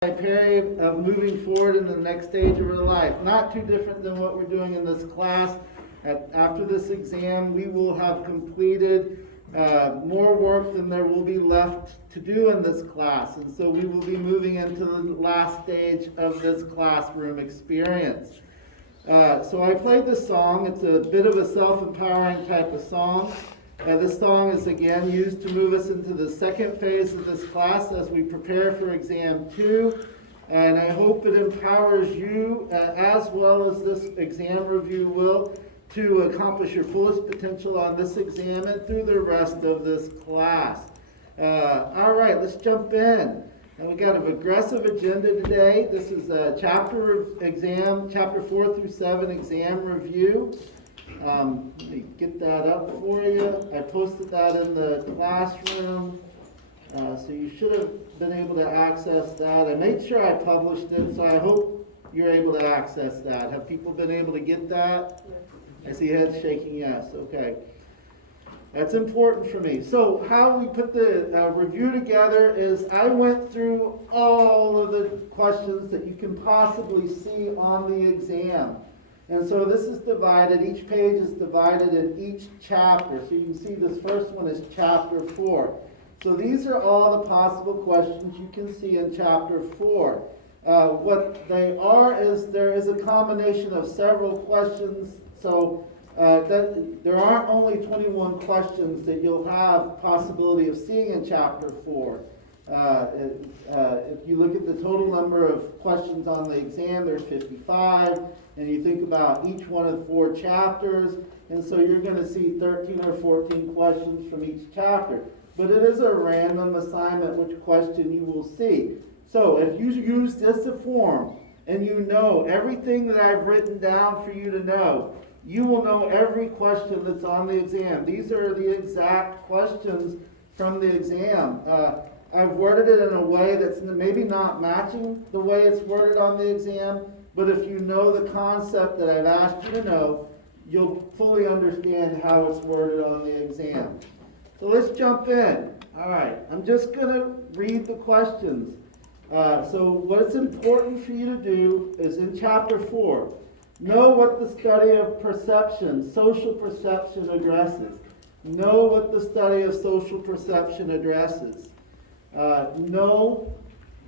Period of moving forward into the next stage of our life. Not too different than what we're doing in this class. After this exam, we will have completed more work than there will be left to do in this class. And so we will be moving into the last stage of this classroom experience. So I played this song. It's a bit of a self-empowering type of song. This song is again used to move us into the second phase of this class as we prepare for exam 2. And I hope it empowers you as well as this exam review will to accomplish your fullest potential on this exam and through the rest of this class. All right, let's jump in. We got an aggressive agenda today. This is a chapter 4 through 7 exam review. Let me get that up for you. I posted that in the classroom, so you should have been able to access that. I made sure I published it, so I hope you're able to access that. Have people been able to get that? I see heads shaking yes. Okay. That's important for me. So how we put the review together is I went through all of the questions that you can possibly see on the exam. And so this is divided, each page is divided in each chapter. So you can see this first one is chapter 4. So these are all the possible questions you can see in chapter 4. What they are is there is a combination of several questions. So that there aren't only 21 questions that you'll have possibility of seeing in chapter 4. If you look at the total number of questions on the exam, there's 55. And you think about each one of the 4 chapters, and so you're going to see 13 or 14 questions from each chapter. But it is a random assignment which question you will see. So if you use this as a form, and you know everything that I've written down for you to know, you will know every question that's on the exam. These are the exact questions from the exam. I've worded it in a way that's maybe not matching the way it's worded on the exam, but if you know the concept that I've asked you to know, you'll fully understand how it's worded on the exam. So let's jump in. All right, I'm just going to read the questions. So what's important for you to do is in chapter 4, know what the study of perception, social perception addresses. Know what the study of social perception addresses. Know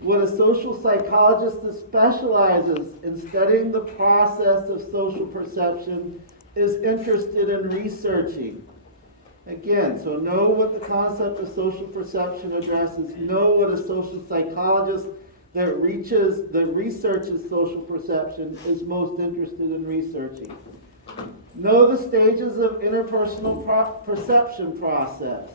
what a social psychologist that specializes in studying the process of social perception is interested in researching. Again, so know what the concept of social perception addresses. Know what a social psychologist that researches social perception is most interested in researching. Know the stages of interpersonal perception process.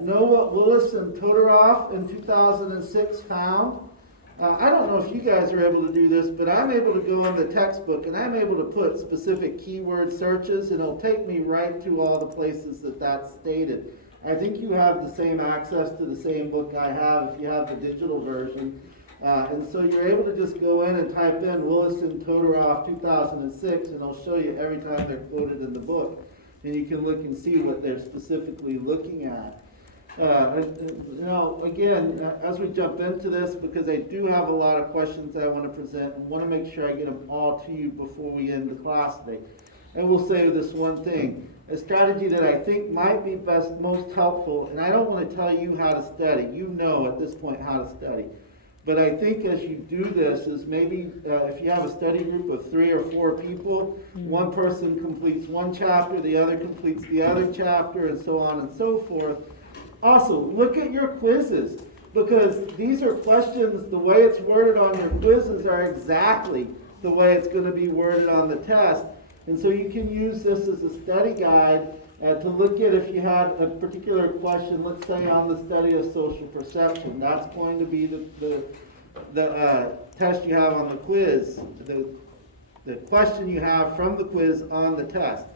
Know what Willis and Todorov in 2006 found. I don't know if you guys are able to do this, but I'm able to go in the textbook and I'm able to put specific keyword searches and it'll take me right to all the places that that's stated. I think you have the same access to the same book I have if you have the digital version. And so you're able to just go in and type in Willis and Todorov 2006 and it'll show you every time they're quoted in the book. And you can look and see what they're specifically looking at. Again, as we jump into this, because I do have a lot of questions I want to present and want to make sure I get them all to you before we end the class today. I will say this one thing, a strategy that I think might be most helpful, and I don't want to tell you how to study. You know at this point how to study. But I think as you do this is maybe if you have a study group of 3 or 4 people, one person completes one chapter, the other completes the other chapter, and so on and so forth. Also, look at your quizzes, because these are questions, the way it's worded on your quizzes are exactly the way it's going to be worded on the test. And so you can use this as a study guide to look at if you had a particular question, let's say on the study of social perception. That's going to be the test you have on the quiz, the question you have from the quiz on the test.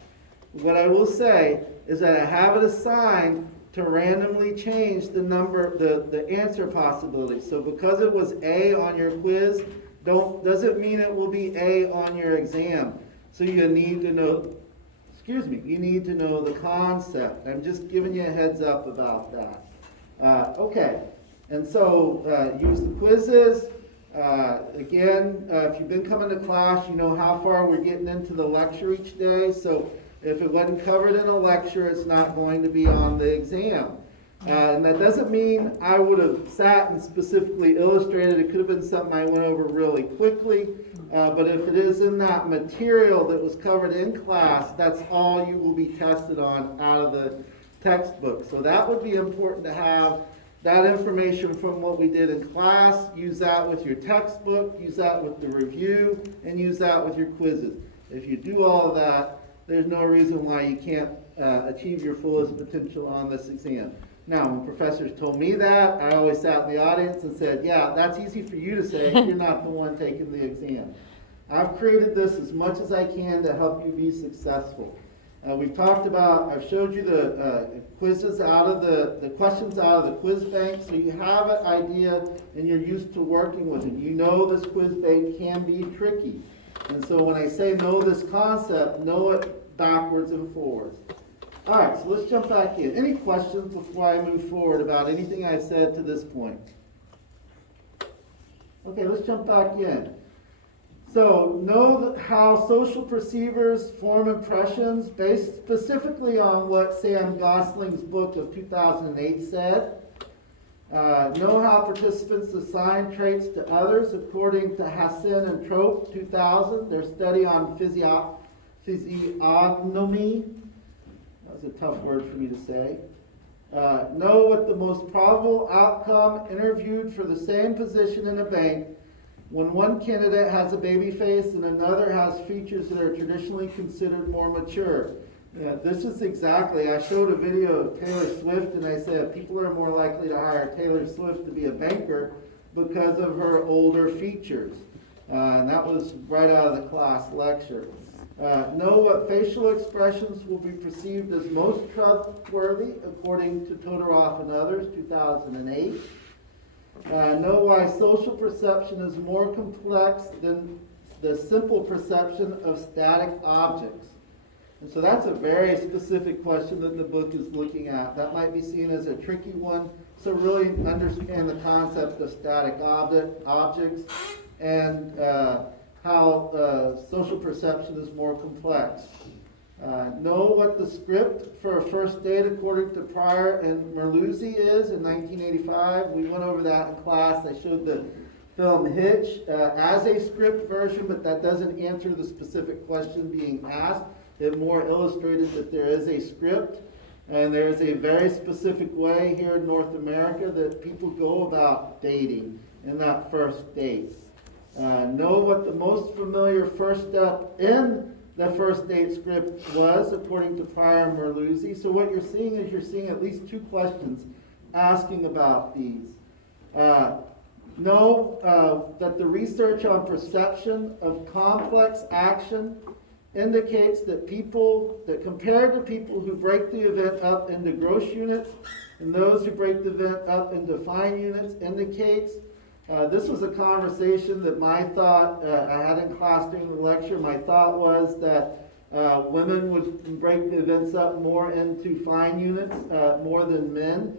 What I will say is that I have it assigned to randomly change the number, the answer possibility. So because it was A on your quiz, doesn't mean it will be A on your exam. So you need to know, you need to know the concept. I'm just giving you a heads up about that. Okay, And so use the quizzes. Again, if you've been coming to class, you know how far we're getting into the lecture each day. So if it wasn't covered in a lecture, it's not going to be on the exam. And that doesn't mean I would have sat and specifically illustrated. It could have been something I went over really quickly. But if it is in that material that was covered in class, that's all you will be tested on out of the textbook. So that would be important to have that information from what we did in class. Use that with your textbook, use that with the review, and use that with your quizzes. If you do all of that, there's no reason why you can't achieve your fullest potential on this exam. Now, when professors told me that, I always sat in the audience and said, yeah, that's easy for you to say if you're not the one taking the exam. I've created this as much as I can to help you be successful. We've talked about, I've showed you the quizzes out of the questions out of the quiz bank, so you have an idea and you're used to working with it. You know this quiz bank can be tricky. And so when I say know this concept, know it backwards and forwards. All right, so let's jump back in. Any questions before I move forward about anything I've said to this point? Okay, let's jump back in. So, know how social perceivers form impressions based specifically on what Sam Gosling's book of 2008 said. Know how participants assign traits to others according to Hassan and Trope 2000, their study on physiognomy. That was a tough word for me to say. Know what the most probable outcome interviewed for the same position in a bank when one candidate has a baby face and another has features that are traditionally considered more mature. This is exactly, I showed a video of Taylor Swift and I said people are more likely to hire Taylor Swift to be a banker because of her older features. And that was right out of the class lecture. Know what facial expressions will be perceived as most trustworthy according to Todorov and others, 2008. Know why social perception is more complex than the simple perception of static objects. And so that's a very specific question that the book is looking at. That might be seen as a tricky one. So really understand the concept of static objects and how social perception is more complex. Know what the script for a first date according to Pryor and Merluzzi is in 1985. We went over that in class. I showed the film Hitch as a script version, but that doesn't answer the specific question being asked. It more illustrated that there is a script, and there is a very specific way here in North America that people go about dating in that first date. Know what the most familiar first step in the first date script was, according to Pryor and Merluzzi. So what you're seeing is you're seeing at least two questions asking about these. Know that the research on perception of complex action indicates that compared to people who break the event up into gross units and those who break the event up into fine units indicates. This was a conversation that my thought, I had in class during the lecture. My thought was that women would break the events up more into fine units more than men,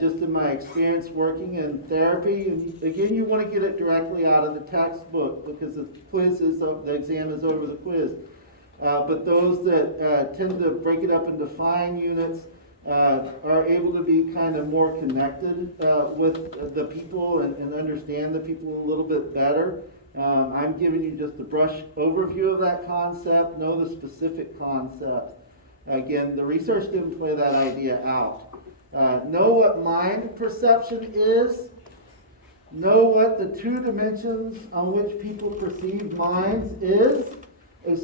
just in my experience working in therapy. And again, you want to get it directly out of the textbook because the exam is over the quiz. But those that tend to break it up into fine units are able to be kind of more connected with the people and understand the people a little bit better. I'm giving you just a brush overview of that concept, know the specific concept. Again, the research didn't play that idea out. Know what mind perception is. Know what the two dimensions on which people perceive minds is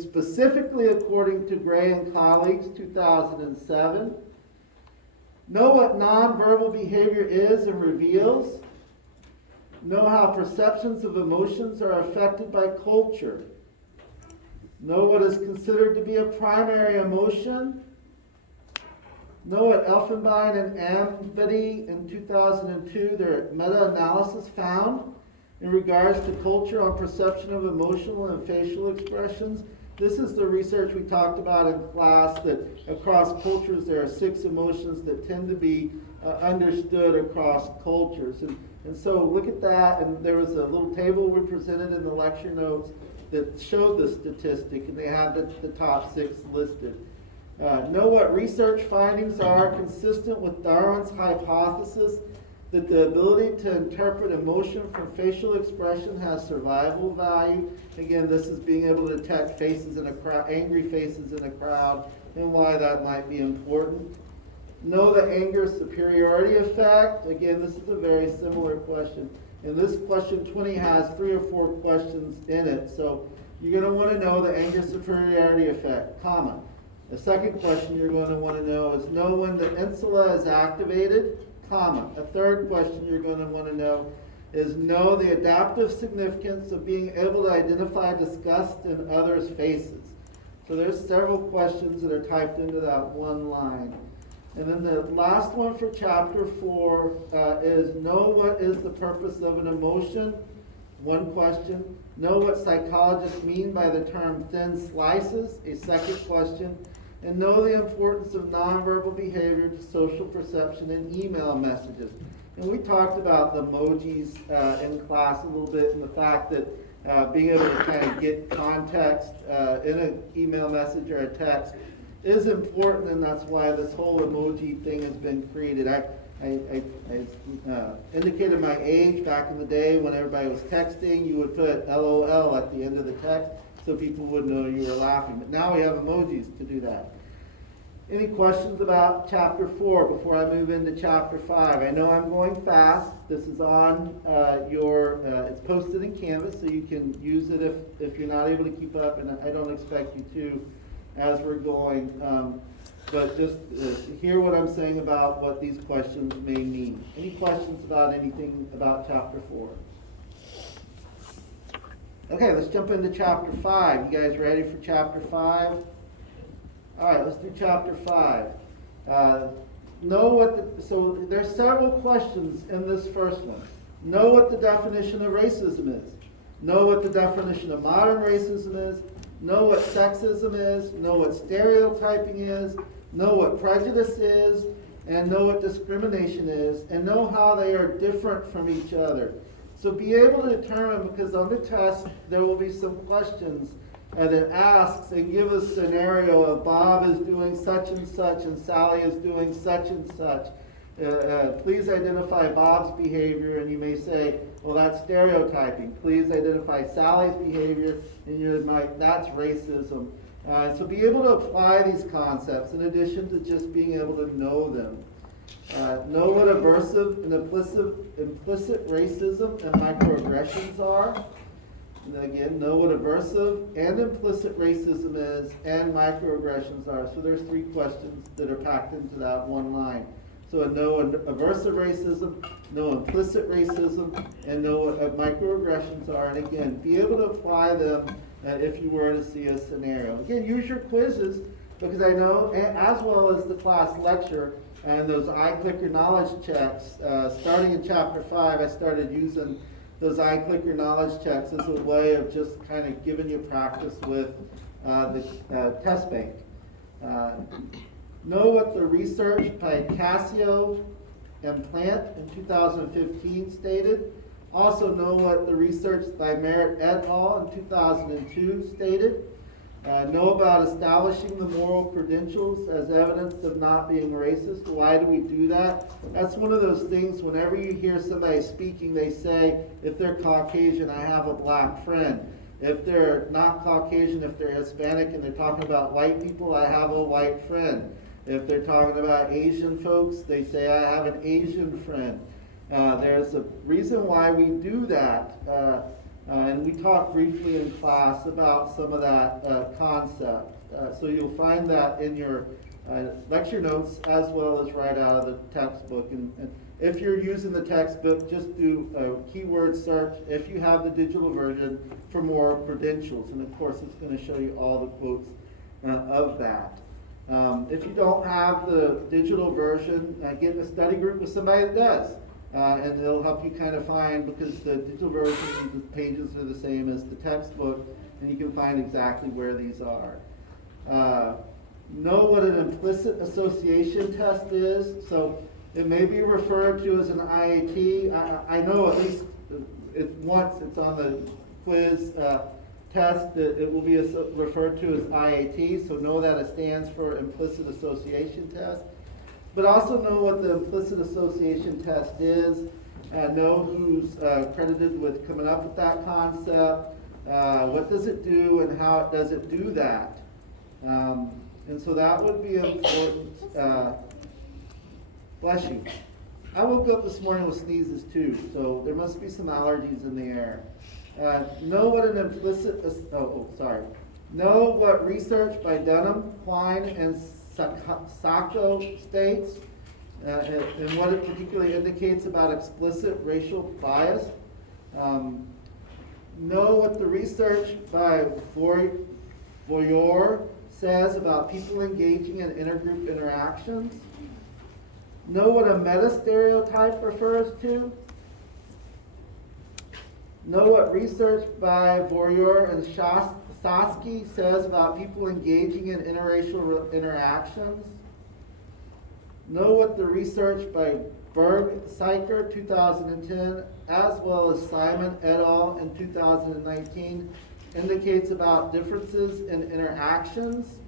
specifically according to Gray and colleagues, 2007. Know what nonverbal behavior is and reveals. Know how perceptions of emotions are affected by culture. Know what is considered to be a primary emotion. Know what Elfenbein and Ambody in 2002, their meta-analysis found in regards to culture on perception of emotional and facial expressions. This is the research we talked about in class, that across cultures there are 6 emotions that tend to be understood across cultures. And so look at that, and there was a little table we presented in the lecture notes that showed the statistic, and they had the top 6 listed. Know what research findings are consistent with Darwin's hypothesis that the ability to interpret emotion from facial expression has survival value. Again, this is being able to detect faces in a crowd, angry faces in a crowd, and why that might be important. Know the anger superiority effect. Again, this is a very similar question. And this question 20 has 3 or 4 questions in it. So you're going to want to know the anger superiority effect, comma. The second question you're going to want to know is know when the insula is activated, comma. A third question you're going to want to know is know the adaptive significance of being able to identify disgust in others' faces. So there's several questions that are typed into that one line. And then the last one for chapter 4 is know what is the purpose of an emotion, one question. Know what psychologists mean by the term thin slices, a second question. And know the importance of nonverbal behavior to social perception in email messages. And we talked about the emojis in class a little bit, and the fact that being able to kind of get context in an email message or a text is important, and that's why this whole emoji thing has been created. I indicated my age back in the day when everybody was texting. You would put LOL at the end of the text so people would know you were laughing. But now we have emojis to do that. Any questions about chapter 4 before I move into chapter 5? I know I'm going fast. This is on it's posted in Canvas, so you can use it if you're not able to keep up, and I don't expect you to as we're going. But just hear what I'm saying about what these questions may mean. Any questions about anything about chapter 4? Okay, let's jump into chapter 5. You guys ready for chapter 5? All right, let's do chapter 5. So there's several questions in this first one. Know what the definition of racism is. Know what the definition of modern racism is. Know what sexism is. Know what stereotyping is. Know what prejudice is. And know what discrimination is. And know how they are different from each other. So be able to determine, because on the test there will be some questions that asks and give a scenario of Bob is doing such and Sally is doing such and such. Please identify Bob's behavior, and you may say, well, that's stereotyping. Please identify Sally's behavior, and you might, that's racism. So be able to apply these concepts in addition to just being able to know them. Know what aversive and implicit racism and microaggressions are. And again, know what aversive and implicit racism is and microaggressions are. So there's 3 questions that are packed into that one line. So know aversive racism, know implicit racism, and know what microaggressions are. And again, be able to apply them if you were to see a scenario. Again, use your quizzes, because I know, as well as the class lecture and those iClicker knowledge checks, starting in chapter 5, I started using those iClicker knowledge checks as a way of just kind of giving you practice with the test bank. Know what the research by Cassio and Plant in 2015 stated. Also know what the research by Merritt et al. In 2002 stated. Know about establishing the moral credentials as evidence of not being racist. Why do we do that? That's one of those things, whenever you hear somebody speaking, they say, if they're Caucasian, I have a black friend. If they're not Caucasian, if they're Hispanic and they're talking about white people, I have a white friend. If they're talking about Asian folks, they say, I have an Asian friend. There's a reason why we do that. And we talked briefly in class about some of that concept. So you'll find that in your lecture notes as well as right out of the textbook. And if you're using the textbook, just do a keyword search if you have the digital version for more credentials. And of course, it's going to show you all the quotes of that. If you don't have the digital version, get in a study group with somebody that does. And it'll help you kind of find, because the digital version, the pages are the same as the textbook, and you can find exactly where these are. Know what an implicit association test is. So It may be referred to as an IAT. I know at least once it's on the quiz test, it will be referred to as IAT, so know that it stands for Implicit Association Test. But also know what the Implicit Association Test is, know who's credited with coming up with that concept, what does it do, and how does it do that. And so that would be important. Bless you. I woke up this morning with sneezes too, so there must be some allergies in the air. Know what an implicit, know what research by Dunham, Klein, and Sacco states, and what it particularly indicates about explicit racial bias. Know what the research by Voyeur says about people engaging in intergroup interactions. Know what a meta-stereotype refers to. Know what research by Voyeur and Sosky says about people engaging in interracial interactions. Know what the research by Berg-Seiker, 2010, as well as Simon et al. In 2019, indicates about differences in interactions.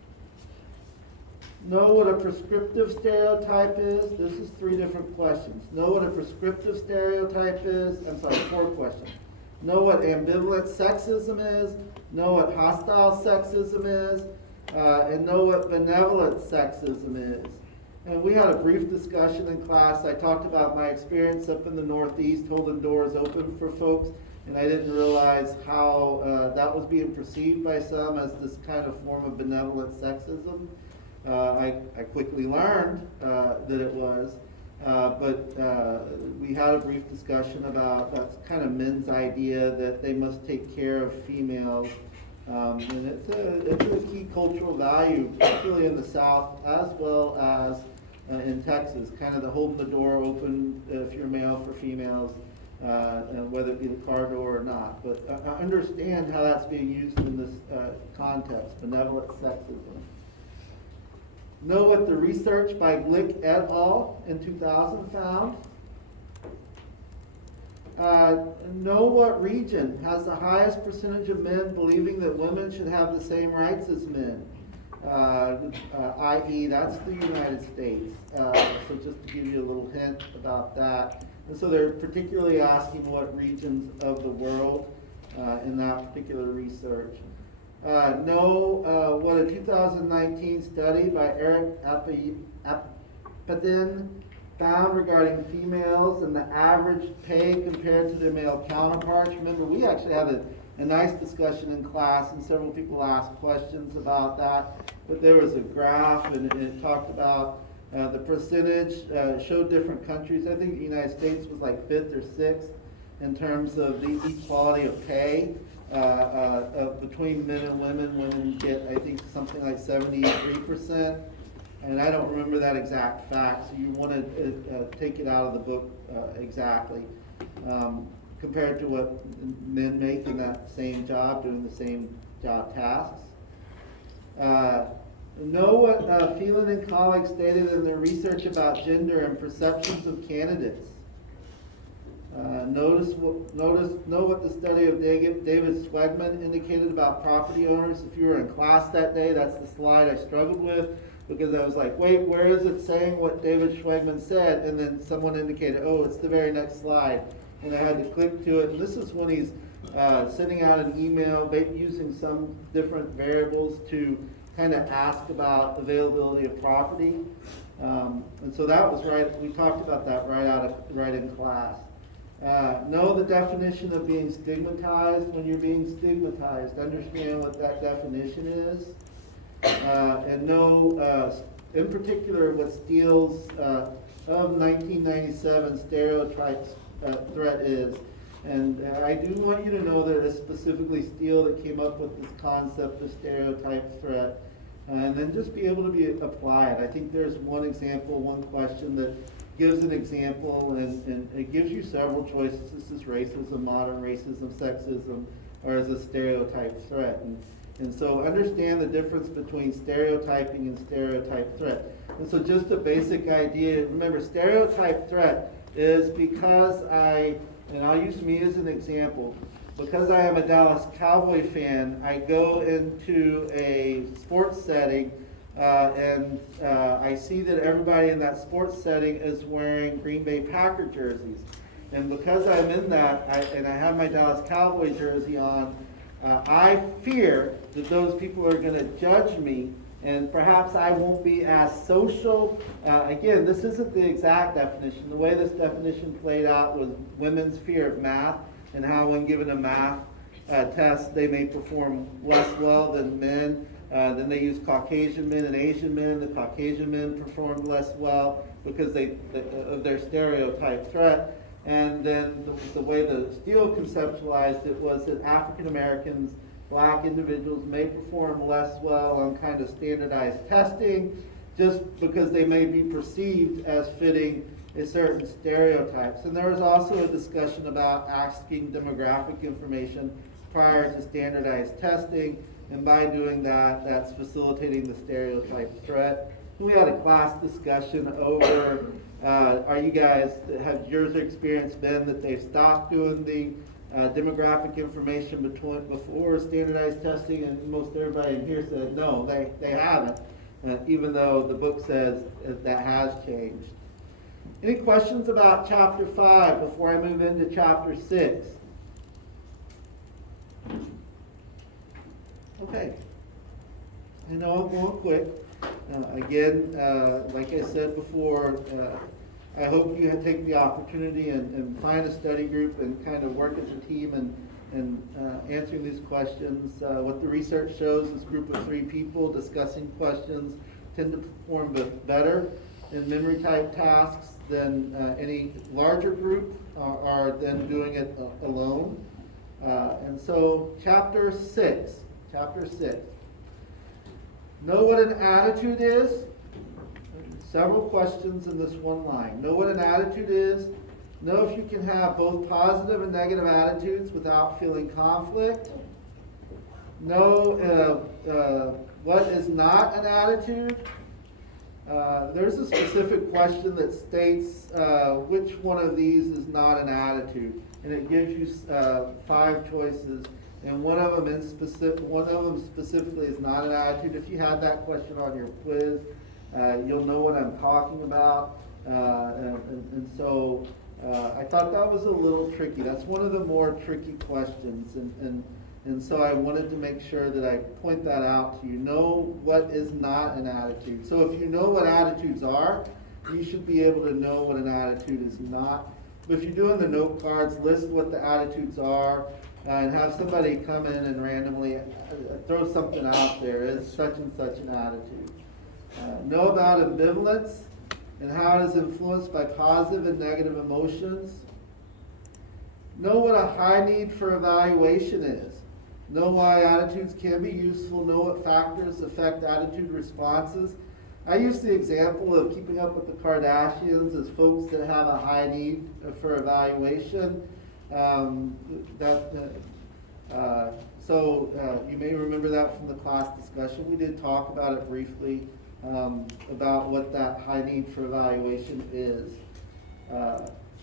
Know what a prescriptive stereotype is. This is 3 different questions. Know what a prescriptive stereotype is. 4 questions. Know what ambivalent sexism is. Know what hostile sexism is. And know what benevolent sexism is. And we had a brief discussion in class. I talked about my experience up in the Northeast, holding doors open for folks, and I didn't realize how that was being perceived by some as this kind of form of benevolent sexism. I quickly learned that it was, but we had a brief discussion about that's kind of men's idea that they must take care of females, and it's a key cultural value, particularly in the South as well as in Texas, kind of the holding the door open if you're male for females, and whether it be the car door or not. But I understand how that's being used in this context, benevolent sexism. Know what the research by Glick et al. In 2000 found. Know what region has the highest percentage of men believing that women should have the same rights as men. I.e., that's the United States. So just to give you a little hint about that. And so they're particularly asking what regions of the world in that particular research. Know what a 2019 study by Eric Apadin found regarding females and the average pay compared to their male counterparts. Remember, we actually had a nice discussion in class, and several people asked questions about that. But there was a graph, and it talked about the percentage, showed different countries. I think the United States was like 5th or 6th in terms of the equality of pay. Between men and women, women get, I think, something like 73%, and I don't remember that exact fact, so you want to take it out of the book exactly, compared to what men make in that same job, doing the same job tasks. Know what Phelan and colleagues stated in their research about gender and perceptions of candidates. Know what the study of David Swegman indicated about property owners. If you were in class that day, that's the slide I struggled with, because I was like, wait, where is it saying what David Swegman said? And then someone indicated, oh, it's the very next slide. And I had to click to it. And this is when he's sending out an email using some different variables to kind of ask about availability of property. And so that was right, we talked about that right in class. Know the definition of being stigmatized. When you're being stigmatized, understand what that definition is. And know, in particular, what Steele's of 1997 stereotype threat is. And I do want you to know that it's specifically Steele that came up with this concept of stereotype threat. And then just be able to apply it. I think there's one example, one question that gives an example, and it gives you several choices. This is racism, modern racism, sexism, or as a stereotype threat. And so understand the difference between stereotyping and stereotype threat. And so just a basic idea, remember stereotype threat is because and I'll use me as an example, because I am a Dallas Cowboy fan, I go into a sports setting and I see that everybody in that sports setting is wearing Green Bay Packer jerseys. And because I'm in that, and I have my Dallas Cowboy jersey on, I fear that those people are going to judge me, and perhaps I won't be as social. Again, this isn't the exact definition. The way this definition played out was women's fear of math, and how when given a math test, they may perform less well than men. Then they use Caucasian men and Asian men. The Caucasian men performed less well because of their stereotype threat. And then the way the Steele conceptualized it was that African Americans, black individuals, may perform less well on kind of standardized testing just because they may be perceived as fitting a certain stereotypes. And there was also a discussion about asking demographic information prior to standardized testing, and by doing that, that's facilitating the stereotype threat. And we had a class discussion over have yours experience been that they've stopped doing the demographic information before standardized testing? And most everybody in here said no, they haven't, even though the book says that has changed. Any questions about chapter 5 before I move into chapter 6? Okay. I know I'm going quick. Again, like I said before, I hope you take the opportunity and find a study group and kind of work as a team and answering these questions. What the research shows is a group of 3 people discussing questions tend to perform better in memory type tasks than any larger group are then doing it alone. And so chapter 6. Know what an attitude is. Several questions in this one line. Know what an attitude is. Know if you can have both positive and negative attitudes without feeling conflict. Know what is not an attitude. There's a specific question that states which one of these is not an attitude, and it gives you 5 choices. And one of them specifically is not an attitude. If you had that question on your quiz, you'll know what I'm talking about. And so I thought that was a little tricky. That's one of the more tricky questions. And so I wanted to make sure that I point that out to you. Know what is not an attitude. So if you know what attitudes are, you should be able to know what an attitude is not. But if you're doing the note cards, list what the attitudes are. And have somebody come in and randomly throw something out there. Is such and such an attitude. Know about ambivalence and how it is influenced by positive and negative emotions. Know what a high need for evaluation is. Know why attitudes can be useful. Know what factors affect attitude responses. I use the example of Keeping Up with the Kardashians as folks that have a high need for evaluation. So you may remember that from the class discussion. We did talk about it briefly, about what that high need for evaluation is.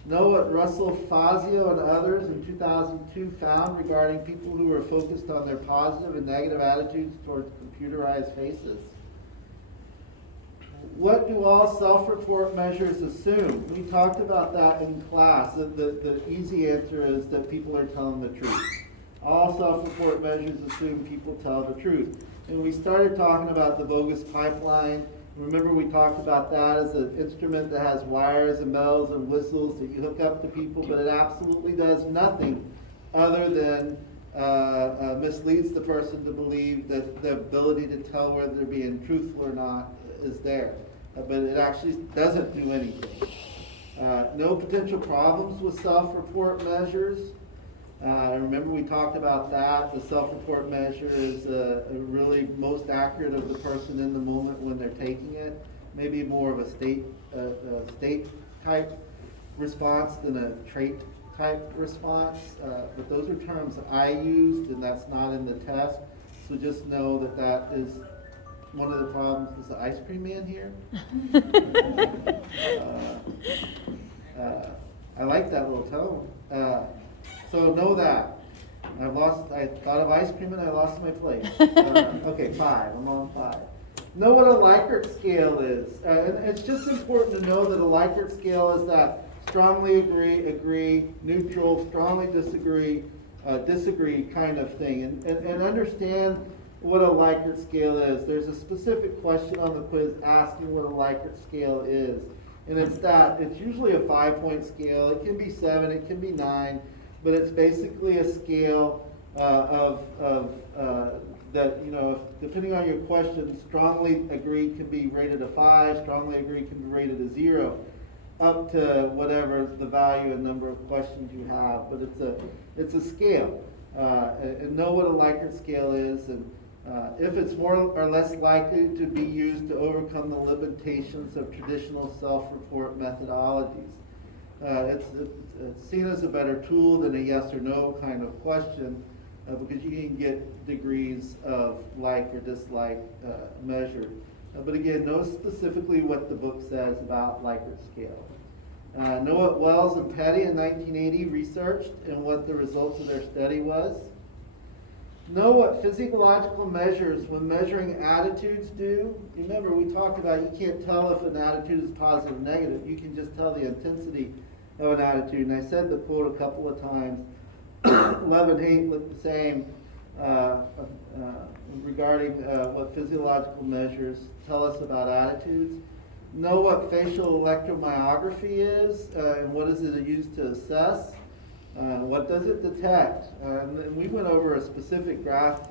Know what Russell Fazio and others in 2002 found regarding people who were focused on their positive and negative attitudes towards computerized faces. What do all self-report measures assume? We talked about that in class. The easy answer is that people are telling the truth. All self-report measures assume people tell the truth. And we started talking about the bogus pipeline. Remember we talked about that as an instrument that has wires and bells and whistles that you hook up to people, but it absolutely does nothing other than misleads the person to believe that the ability to tell whether they're being truthful or not is there. But it actually doesn't do anything. No potential problems with self-report measures. Remember we talked about that. The self-report measure is really most accurate of the person in the moment when they're taking it. Maybe more of a state type response than a trait type response. But those are terms I used, and that's not in the test. So just know that that is one of the problems. Is the ice cream man here? I like that little tone. So know that. I thought of ice cream and I lost my place. Okay, 5. I'm on 5. Know what a Likert scale is. And it's just important to know that a Likert scale is that strongly agree, neutral, strongly disagree, disagree kind of thing. And understand what a Likert scale is. There's a specific question on the quiz asking what a Likert scale is. And it's usually a 5-point scale. It can be 7, it can be 9, but it's basically a scale that, depending on your question, strongly agree can be rated a 5, strongly agree can be rated a 0, up to whatever the value and number of questions you have. But it's a scale. And know what a Likert scale is, and if it's more or less likely to be used to overcome the limitations of traditional self-report methodologies. It's seen as a better tool than a yes or no kind of question, because you can get degrees of like or dislike measured. But again, know specifically what the book says about Likert scale. Know what Wells and Petty in 1980 researched and what the results of their study was. Know what physiological measures when measuring attitudes do. Remember, we talked about you can't tell if an attitude is positive or negative. You can just tell the intensity of an attitude. And I said the quote a couple of times. Love and hate look the same regarding what physiological measures tell us about attitudes. Know what facial electromyography is and what is it used to assess. What does it detect? And we went over a specific graph,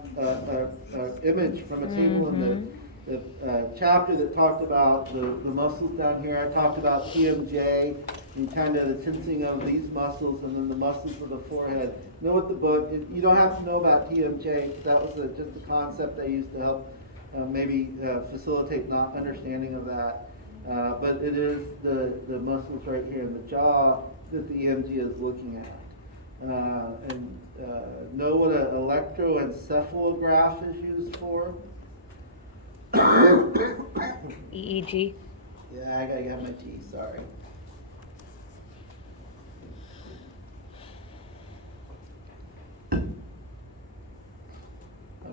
image from a table in the chapter that talked about the muscles down here. I talked about TMJ and kind of the tensing of these muscles and then the muscles of the forehead. Know what the book, you don't have to know about TMJ, because that was just a concept they used to help maybe facilitate not understanding of that. But it is the muscles right here in the jaw that the EMG is looking at. And know what an electroencephalograph is used for. EEG. Yeah, I got my T, sorry.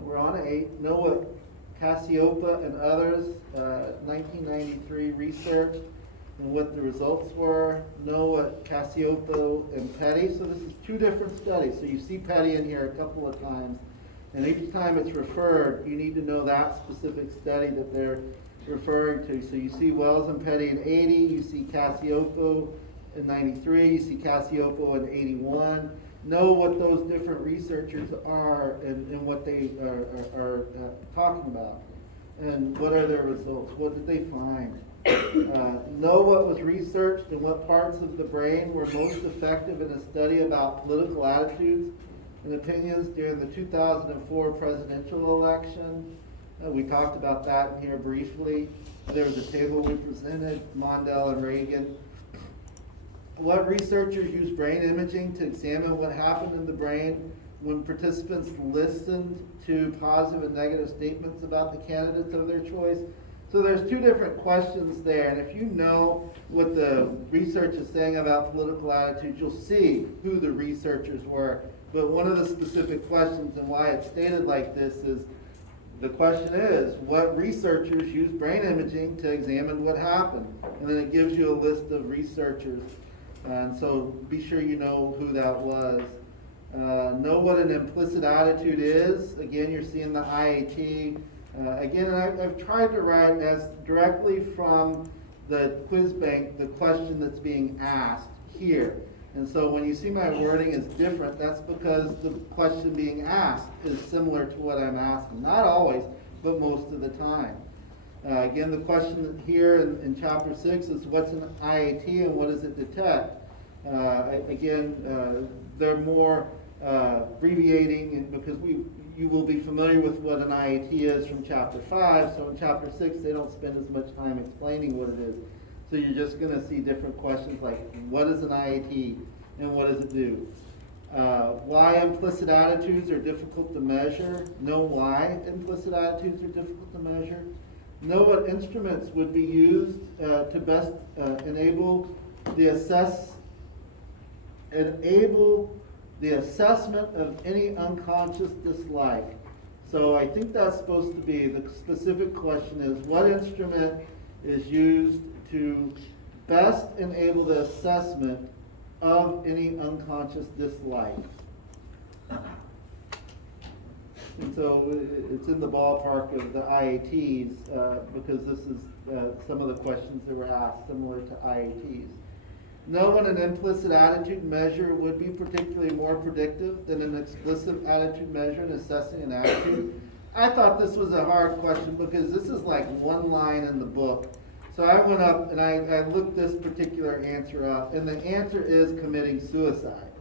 We're on 8. Know what Cassiopa and others, 1993 research, and what the results were. Know what Cassiopa and Petty. So this is 2 different studies. So you see Petty in here a couple of times. And each time it's referred, you need to know that specific study that they're referring to. So you see Wells and Petty in 80. You see Cassiopa in 93. You see Cassiopa in 81. Know what those different researchers are and what they are talking about. And what are their results? What did they find? Know what was researched and what parts of the brain were most effective in a study about political attitudes and opinions during the 2004 presidential election. We talked about that in here briefly. There was a table we presented, Mondale and Reagan. What researchers used brain imaging to examine what happened in the brain when participants listened to positive and negative statements about the candidates of their choice? So there's 2 different questions there, and if you know what the research is saying about political attitudes, you'll see who the researchers were. But one of the specific questions and why it's stated like this is, the question is, what researchers used brain imaging to examine what happened? And then it gives you a list of researchers. And so be sure you know who that was. Know what an implicit attitude is. Again, you're seeing the IAT. Again, I've tried to write as directly from the quiz bank the question that's being asked here. And so when you see my wording is different, that's because the question being asked is similar to what I'm asking. Not always, but most of the time. Again, the question here in chapter 6 is what's an IAT and what does it detect? They're more abbreviating because you will be familiar with what an IAT is from chapter 5. So in chapter 6, they don't spend as much time explaining what it is. So you're just going to see different questions like what is an IAT and what does it do? Why implicit attitudes are difficult to measure. Know why implicit attitudes are difficult to measure. Know what instruments would be used to best enable the assessment of any unconscious dislike. So I think that's supposed to be, the specific question is, what instrument is used to best enable the assessment of any unconscious dislike? And so it's in the ballpark of the IATs, because this is some of the questions that were asked similar to IATs. Know when an implicit attitude measure would be particularly more predictive than an explicit attitude measure in assessing an attitude. I thought this was a hard question because this is like one line in the book. So I went up and I looked this particular answer up, and the answer is committing suicide.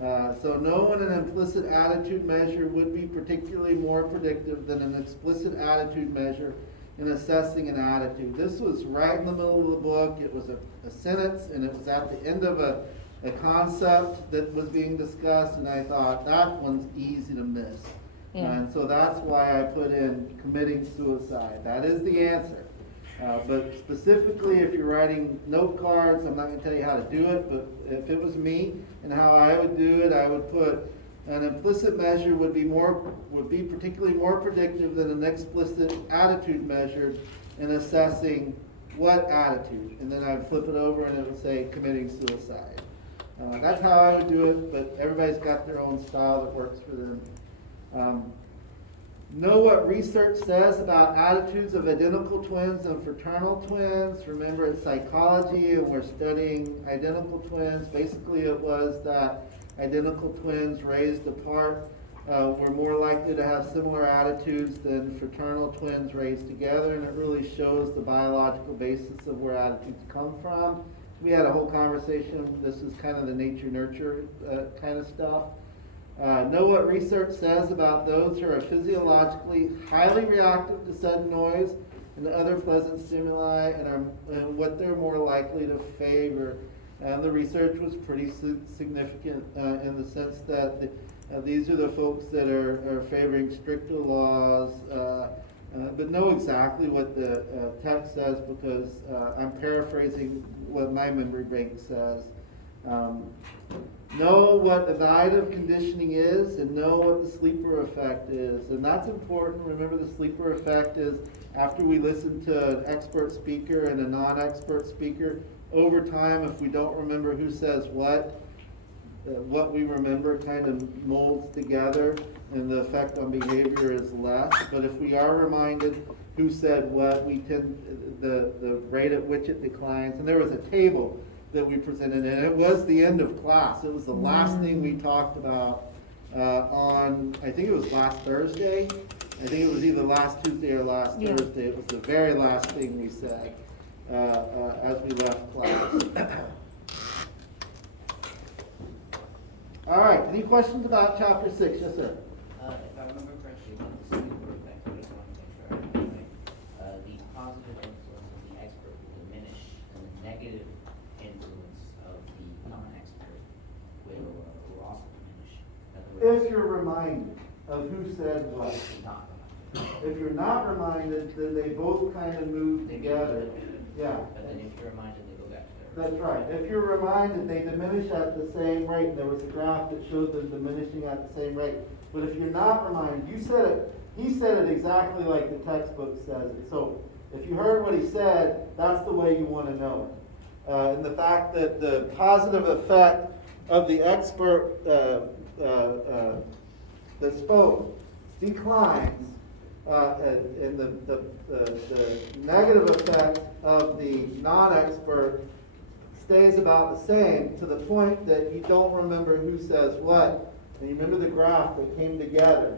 So know when an implicit attitude measure would be particularly more predictive than an explicit attitude measure in assessing an attitude. This was right in the middle of the book. It was a sentence, and it was at the end of a concept that was being discussed, and I thought, that one's easy to miss. Yeah. And so that's why I put in committing suicide. That is the answer. But specifically, if you're writing note cards, I'm not going to tell you how to do it, but if it was me and how I would do it, I would put an implicit measure would be particularly more predictive than an explicit attitude measure in assessing what attitude, and then I'd flip it over and it would say committing suicide. That's how I would do it, but everybody's got their own style that works for them. Know what research says about attitudes of identical twins and fraternal twins. Remember, it's psychology and we're studying identical twins. Basically, it was that identical twins raised apart were more likely to have similar attitudes than fraternal twins raised together, and it really shows the biological basis of where attitudes come from. We had a whole conversation. This is kind of the nature-nurture kind of stuff. Know what research says about those who are physiologically highly reactive to sudden noise and other pleasant stimuli, and what they're more likely to favor. And the research was pretty significant in the sense that these are the folks that are favoring stricter laws, but know exactly what the text says, because I'm paraphrasing what my memory bank says. Know what evaluative conditioning is, and know what the sleeper effect is. And that's important. Remember, the sleeper effect is after we listen to an expert speaker and a non-expert speaker, over time, if we don't remember who says what we remember kind of molds together, and the effect on behavior is less. But if we are reminded who said what, we tend, the rate at which it declines. And there was a table that we presented, and it was the end of class. It was the last thing we talked about on, I think it was last Thursday. I think it was either last Tuesday or last Thursday. It was the very last thing we said as we left class. All right, any questions about chapter 6? Yes, sir. If I remember correctly, one of the sleeper effects, I just want to make sure I have it right. The positive influence of the expert will diminish, and the negative influence of the non-expert will also diminish. In other words, If you're reminded of who said what. not If you're not reminded, then they both kind of move together. Yeah. But then if you're reminded, they go back to their. That's right. If you're reminded, they diminish at the same rate. There was a graph that showed them diminishing at the same rate. But if you're not reminded, you said it, he said it exactly like the textbook says it. So if you heard what he said, that's the way you want to know it. And the fact that the positive effect of the expert that spoke declines, and the negative effect of the non-expert stays about the same, to the point that you don't remember who says what, and you remember the graph that came together.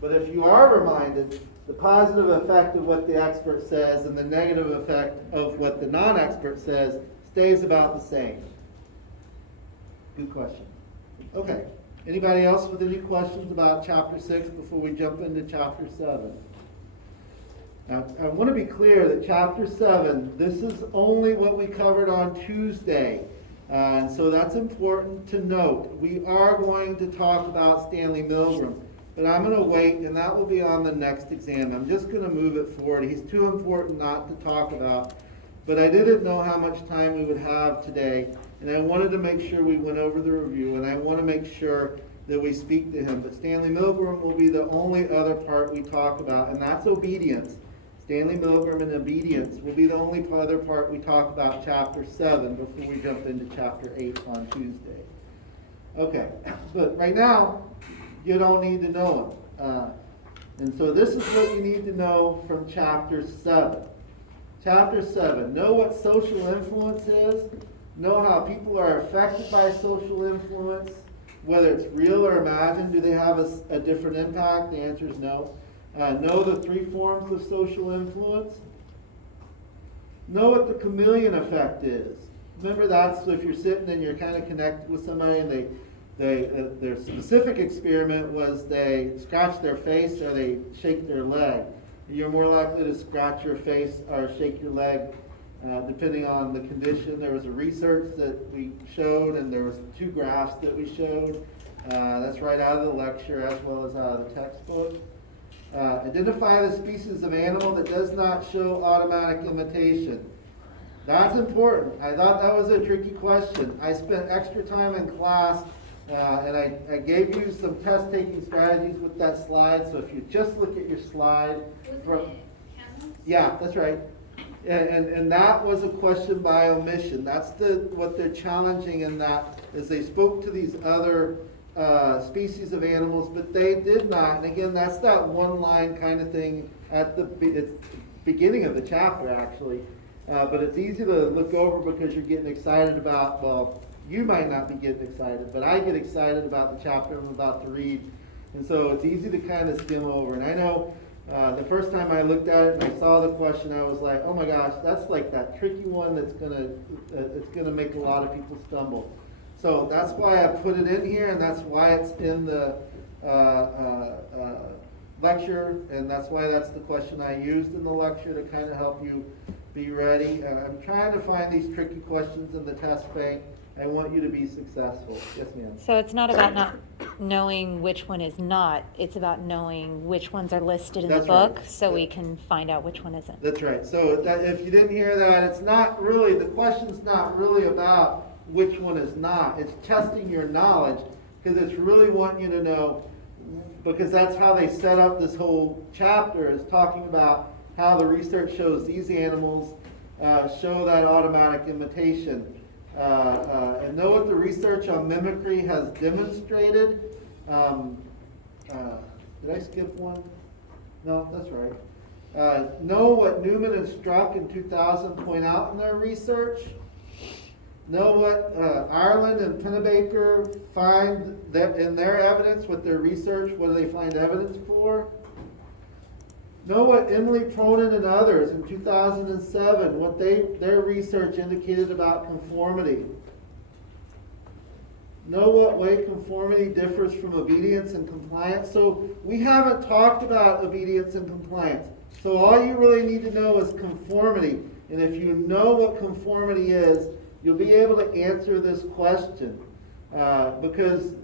But if you are reminded, the positive effect of what the expert says and the negative effect of what the non-expert says stays about the same. Good question. Okay. Anybody else with any questions about chapter 6 before we jump into chapter 7? Now, I want to be clear that chapter 7, this is only what we covered on Tuesday. And so that's important to note. We are going to talk about Stanley Milgram, but I'm going to wait, and that will be on the next exam. I'm just going to move it forward. He's too important not to talk about, but I didn't know how much time we would have today, and I wanted to make sure we went over the review, and I want to make sure that we speak to him. But Stanley Milgram will be the only other part we talk about, and that's obedience. Stanley Milgram and obedience will be the only other part we talk about chapter 7 before we jump into chapter 8 on Tuesday. Okay, but right now, you don't need to know him. And so this is what you need to know from chapter 7. Chapter 7, know what social influence is, know how people are affected by social influence, whether it's real or imagined. Do they have a different impact? The answer is no. Know the 3 forms of social influence. Know what the chameleon effect is. Remember, that's if you're sitting and you're kind of connected with somebody and their specific experiment was they scratch their face or they shake their leg. You're more likely to scratch your face or shake your leg depending on the condition. There was a research that we showed, and there was 2 graphs that we showed. That's right out of the lecture as well as out of the textbook. Identify the species of animal that does not show automatic imitation. That's important. I thought that was a tricky question. I spent extra time in class, and I gave you some test-taking strategies with that slide. So if you just look at your slide. Yeah, that's right. And that was a question by omission. That's what they're challenging in that is they spoke to these other species of animals, but they did not. And again, that's that one-line kind of thing at the beginning of the chapter, actually. But it's easy to look over because you're getting excited about, well, you might not be getting excited, but I get excited about the chapter I'm about to read. And so it's easy to kind of skim over. And I know the first time I looked at it and I saw the question, I was like, oh my gosh, that's like that tricky one that's gonna make a lot of people stumble. So that's why I put it in here, and that's why it's in the lecture, and that's why that's the question I used in the lecture to kind of help you be ready. I'm trying to find these tricky questions in the test bank. I want you to be successful. Yes, ma'am. So it's not about not knowing which one is not, it's about knowing which ones are listed in the That's right. book, so we can find out which one isn't. That's right. So that, if you didn't hear that, it's not really, the question's not really about which one is not. It's testing your knowledge, because it's really wanting you to know, because that's how they set up this whole chapter, is talking about how the research shows these animals show that automatic imitation. And know what the research on mimicry has demonstrated. Did I skip one? No, that's right. Know what Newman and Struck in 2000 point out in their research. Know what Ireland and Pennebaker find in their evidence with their research. What do they find evidence for? Know what Emily Pronin and others in 2007, what their research indicated about conformity. Know what way conformity differs from obedience and compliance. So we haven't talked about obedience and compliance. So all you really need to know is conformity. And if you know what conformity is, you'll be able to answer this question because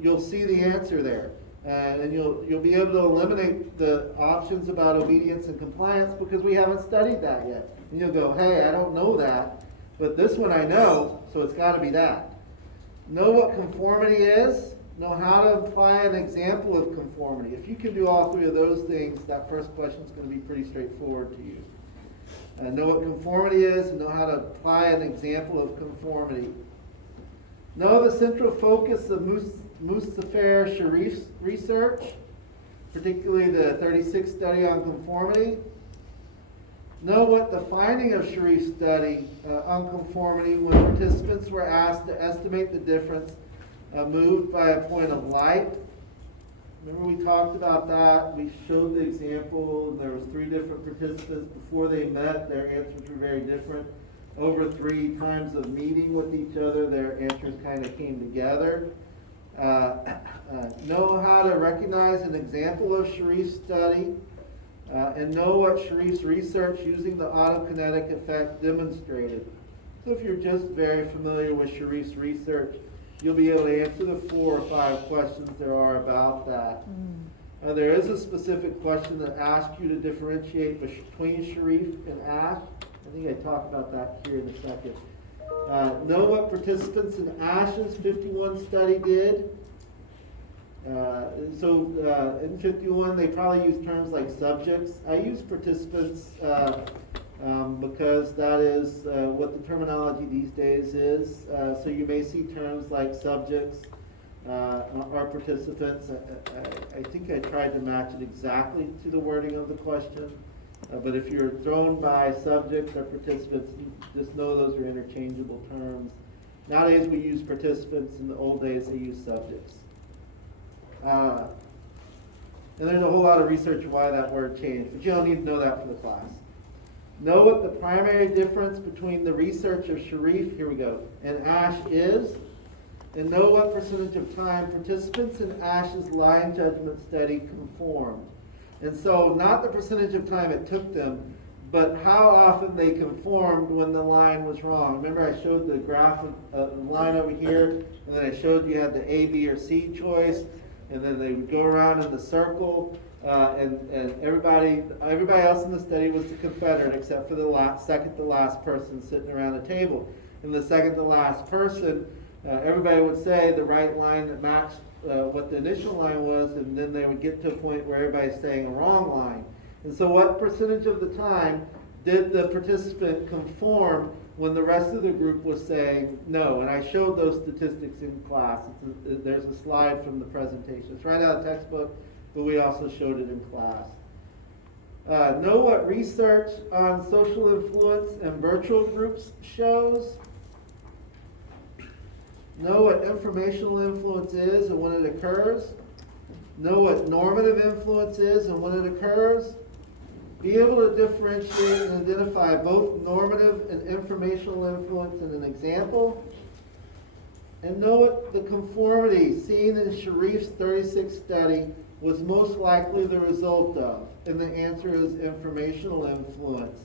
you'll see the answer there. And you'll be able to eliminate the options about obedience and compliance because we haven't studied that yet. And you'll go, hey, I don't know that, but this one I know, so it's got to be that. Know what conformity is. Know how to apply an example of conformity. If you can do all 3 of those things, that first question is going to be pretty straightforward to you. Know what conformity is and know how to apply an example of conformity. Know the central focus of Mustafa Sharif's research, particularly the 36 study on conformity. Know what the finding of Sharif's study on conformity when participants were asked to estimate the difference moved by a point of light. Remember we talked about that. We showed the example, and there was 3 different participants. Before they met, their answers were very different. Over 3 times of meeting with each other, their answers kind of came together. Know how to recognize an example of Sharif's study, and know what Sharif's research using the autokinetic effect demonstrated. So if you're just very familiar with Sharif's research, you'll be able to answer the 4 or 5 questions there are about that. There is a specific question that asks you to differentiate between Sharif and Ash. I think I talked about that here in a second. Know what participants in Ash's 51 study did. In 51, they probably use terms like subjects. I use participants because that is what the terminology these days is. So you may see terms like subjects or participants. I think I tried to match it exactly to the wording of the question. But if you're thrown by subjects or participants, just know those are interchangeable terms. Nowadays we use participants. In the old days they use subjects. And there's a whole lot of research why that word changed, but you don't need to know that for the class. Know what the primary difference between the research of Sharif, here we go, and Ash is, and know what percentage of time participants in Ash's line judgment study conformed. And so not the percentage of time it took them, but how often they conformed when the line was wrong. Remember I showed the graph of the line over here, and then I showed you had the A, B, or C choice, and then they would go around in the circle, and everybody else in the study was the Confederate except for the second to last person sitting around the table. And the second to last person, everybody would say the right line that matched what the initial line was, and then they would get to a point where everybody's saying a wrong line. And so what percentage of the time did the participant conform when the rest of the group was saying no? And I showed those statistics in class. There's a slide from the presentation. It's right out of the textbook, but we also showed it in class. Know what research on social influence and virtual groups shows. Know what informational influence is and when it occurs. Know what normative influence is and when it occurs. Be able to differentiate and identify both normative and informational influence in an example. And know what the conformity seen in Sharif's 36 study was most likely the result of. And the answer is informational influence.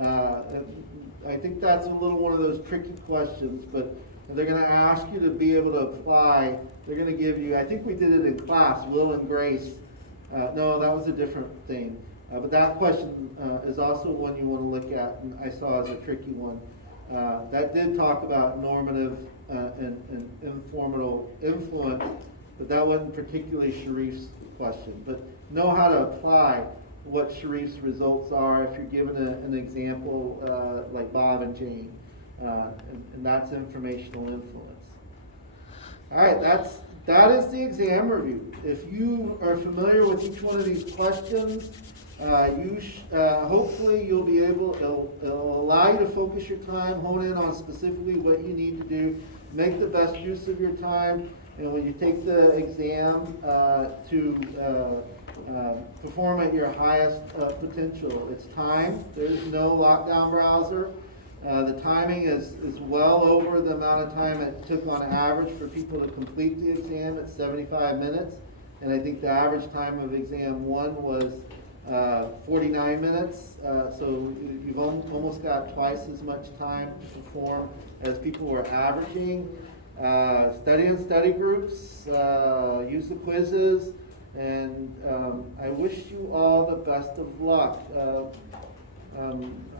I think that's a little one of those tricky questions, but they're going to ask you to be able to apply. They're going to give you, I think we did it in class, will and grace. No, that was a different thing. But that question is also one you want to look at, and I saw as a tricky one. That did talk about normative and informational influence, but that wasn't particularly Sharif's question. But know how to apply what Sharif's results are if you're given an example like Bob and Jane. And that's informational influence. All right, that is the exam review. If you are familiar with each one of these questions, hopefully you'll be able, it'll allow you to focus your time, hone in on specifically what you need to do, make the best use of your time, and when you take the exam to perform at your highest potential. It's timed. There's no lockdown browser. The timing is well over the amount of time it took on average for people to complete the exam at 75 minutes. And I think the average time of exam 1 was 49 minutes. So you've almost got twice as much time to perform as people were averaging. Study in study groups, use the quizzes, and I wish you all the best of luck.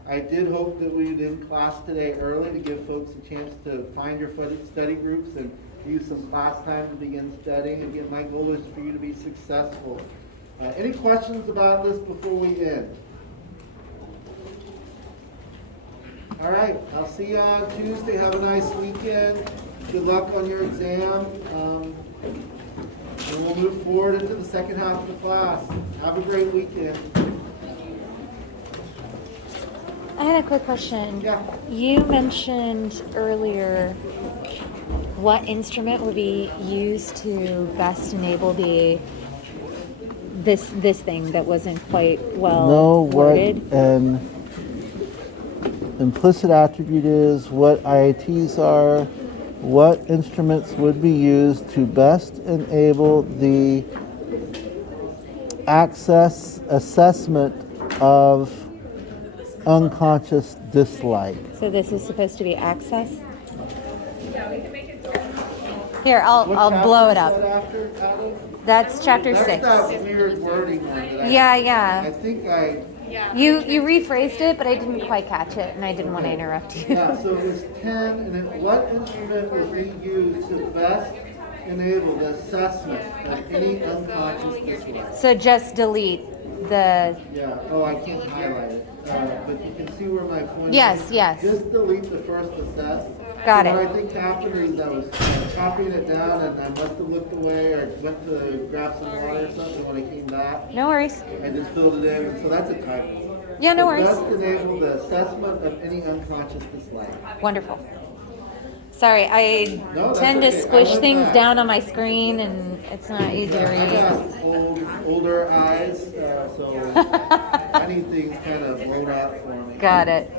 I did hope that we'd end class today early to give folks a chance to find your study groups and use some class time to begin studying. Again, my goal is for you to be successful. Any questions about this before we end? All right, I'll see you on Tuesday. Have a nice weekend. Good luck on your exam. And we'll move forward into the second half of the class. Have a great weekend. I had a quick question. Yeah. You mentioned earlier what instrument would be used to best enable this thing that wasn't quite well Know what worded. an implicit attribute is, what IATs are, what instruments would be used to best enable the assessment of unconscious dislike. So this is supposed to be access? Here, I'll What blow it chapter is up. that after, Adam? That's chapter That's 6. that weird wording one that I. Yeah, I yeah. think I, You rephrased it, but I didn't quite catch it, and I didn't want to interrupt you. yeah, so it was 10, and then what instrument was being used to best enable the assessment of any unconscious dislike? So just delete the. Yeah, oh, I can't highlight it, but you can see where my point is. Yes, yes. Just delete the first assess. Got So it. What I think happened is I was copying it down and I must have looked away or went to grab some water or something when I came back. No worries. I just filled it in, so that's a typo. Yeah, no To worries. Best enable the assessment of any unconscious dislike. Wonderful. Sorry, I No, that's tend to okay. I squish went things back. down on my screen, and it's not easy to I read. got older eyes, so I need things kind of blown out for me. Got it.